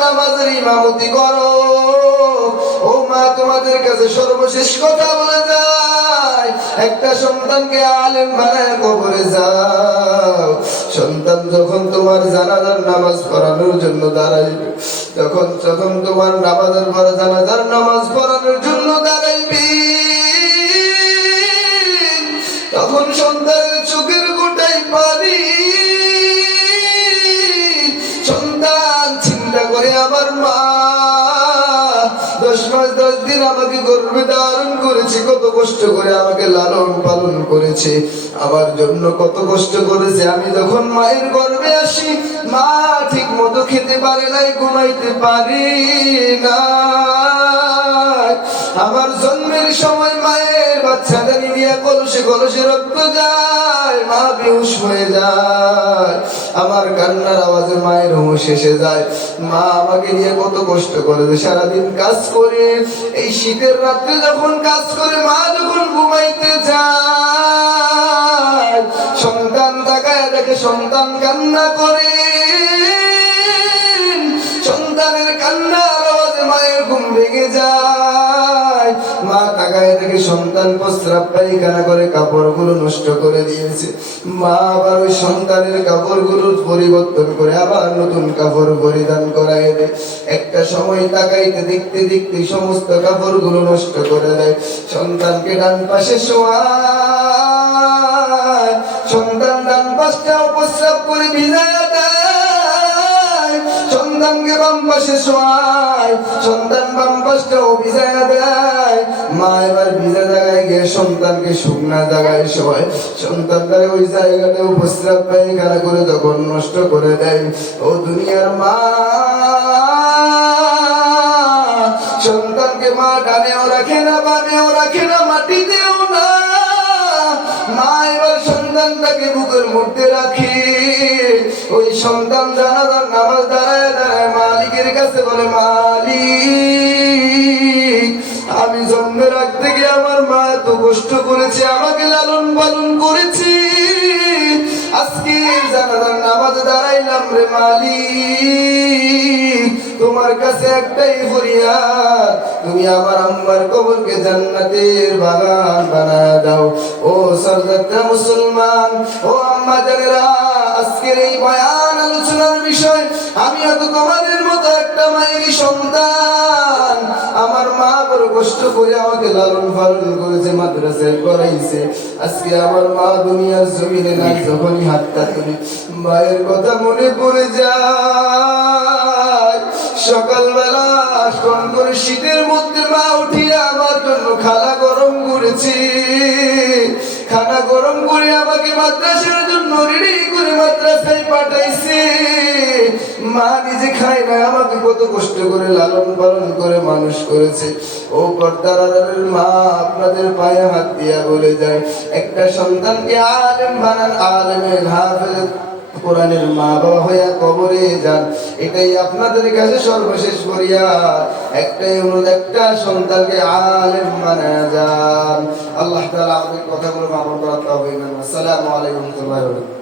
নামাজের ইমামতি করো। ও মা, তোমাদের কাছে সর্বশেষ কথা বলে যায়, একটা সন্তানকে আলেম বানায় কবরে যাও। সন্তান যখন তোমার জানাজার নামাজ পড়ানোর জন্য দাঁড়াইবে, যখন তোমার নামাজের পরে জানাজার নামাজ পড়ানোর জন্য দাঁড়াইবে, তখন সন্তানের চোখের গোটাই পানি। সন্তান চিন্তা করে, আমার মা 10 মাস 10 দিন আমাকে গর্ভে ধারণ করেছে, কত কষ্ট করে আমাকে লালন পালন করেছে, আমার জন্য কত কষ্ট করেছে। আমি যখন মায়ের গর্ভে আসি, মা ঠিক মতো খেতে পারে নাই, ঘুমাইতে পারি না। আমার জন্মের সময় মায়ের বাচ্চাদানি নিয়ে কলসে কলসে রক্ত যায়, মা বেহুশ হয়ে যায়। আমার কান্নার আওয়াজে মায়ের হুঁশ এসে যায়। মা আমাকে নিয়ে কত কষ্ট করে, সারাদিন কাজ করে, এই শীতের রাত্রে যখন কাজ করে, মা যখন ঘুমাইতে যায়, সন্তান তাকায় দেখে সন্তান কান্না করে। সন্তানের কান্নার আওয়াজে মায়ের ঘুম ভেঙে যায়। মা তাকায় দেখে সন্তান প্রস্রাব পায়খানা করে কাপড়গুলো নষ্ট করে দিয়েছে। মা আবার ওই সন্তানের কাপড়গুলো পরিবর্তন করে আবার নতুন কাপড় পরিধান করায় দেয়। একটা সময় তাকাইতে দেখতে দেখতে সমস্ত কাপড়গুলো নষ্ট করে দেয়। সন্তানকে ডান পাশে শোয়ায়, সন্তান ডান পাশটাও প্রস্রাব করে ভিজায় দেয়। সন্তানকে বাম পাশে শোয়ায়, সন্তান বাম পাশটাও ভিজায় দেয়। মা এবার ভিজা জায়গায় গিয়ে সন্তানকে শুকনা জায়গায় শোয়ায়। সন্তান তারা ওই জায়গাটাও প্রস্রাব পায়খানা করে তখন নষ্ট করে দেয়। ও দুনিয়ার মা, সন্তানকে মা ডানেও রাখে না, বামেও রাখে না, মাটিতেও না। মা এবার সন্তানটাকে বুকের মধ্যে রাখে। ওই সন্তান জানাজার নামাজ দাঁড়ায় দাঁড়ায় মালিকের কাছে বলে, মালিক, আমি জন্মের আগ থেকে আমার মা এত কষ্ট করেছে, আমাকে লালন পালন করেছে, আজকে জানাজার নামাজে দাঁড়াইলাম রে মালিক, তোমার কাছে একটাই ফরিয়াদ, তুমি আমার আম্মার কবরকে জান্নাতের বাগান বানায় দাও। ও সরদাররা মুসলমান, ও আম্মা জানেরা, আজকের এই বয়ান আলোচনার বিষয়, আমি তো তোমাদের মতো একটা মায়েরই সন্তান। আমার মা বড় কষ্ট করে আমাকে লালন পালন করেছে, মাদ্রাসায় পড়াইছে। আজকে আমার মা দুনিয়ার জমিনে নাই, যখনই হাতটা তুলি মায়ের কথা মনে পড়ে যায়। সকালবেলা কম করে শীতের মধ্যে মা উঠিয়ে আমার জন্য খানা গরম করেছে, খানা গরম করে আমাকে মাদ্রাসার জন্য রেডি করে মাদ্রাসায় পাঠাইছে। মা নিজে খায় না, আমাকে কত কষ্ট করে লালন পালন করে মানুষ করেছে। ও পর্দার আড়ালের মা, আপনাদের পায়ে হাত দিয়া বলে যায়, একটা সন্তানকে আলেম বানান, আলেমের হাফেজ কোরআনের মা বাবা হইয়া কবরে যান, এটাই আপনাদের কাছে সর্বশেষ করিয়া একটাই অনুরোধ, একটা সন্তানকে আলেম বানায়া যান। আল্লাহ তাআলা আমাদের কথাগুলো মাফ করুন। আসসালামু আলাইকুম ওয়া রাহমাতুল্লাহি ওয়া বারাকাতুহু।